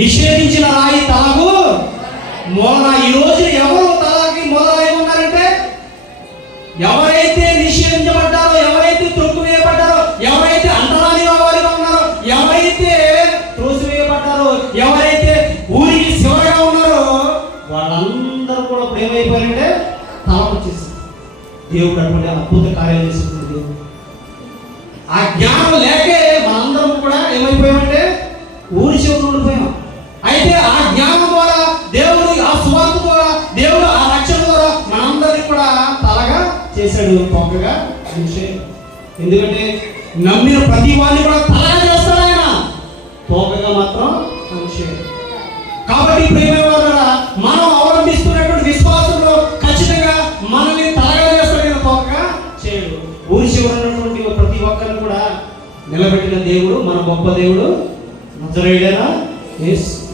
నిషేధించిన రాయి తలకు మూల ఈ రోజు ఎవరు తలకి మూలలై ఉన్నారంటే ఎవరైతే నిషేధించబడ్డారో ఎవరైతే త్రొక్కువేయబడ్డారో ఎవరైతే అంతరాని వారిగా ఉన్నారో ఎవరైతే త్రోసివేయబడ్డారో ఎవరైతే ఊరికి శివగా ఉన్నారో వాళ్ళందరూ కూడా ప్రేమైపోయారంటే ఏమైపోయారంటే తల వచ్చేసింది దేవుడు అటువంటి అద్భుత కార్యం చేసింది దేవుడు. ఆ జ్ఞానం లేకే మనందరం కూడా ఏమైపోయామంటే ఊరి చివరి తలగా చేశాడు పొక్కగా ఉంచాడు. ఎందుకంటే నమ్మిన ప్రతి వాడిని కూడా తలగా చేస్తాడు ఆయన. తోకగా మాత్రం మనిషి. కాబట్టి ప్రేమ మనం అవలంబిస్తున్నటువంటి విశ్వాసంలో ఖచ్చితంగా మనల్ని తలగా చేస్తాడు తోకగా చేయడు. ఊరి చివర ఉన్నటువంటి ప్రతి ఒక్కరిని కూడా నిలబెట్టిన దేవుడు మన గొప్ప దేవుడు నజరేయుడైన ఎస్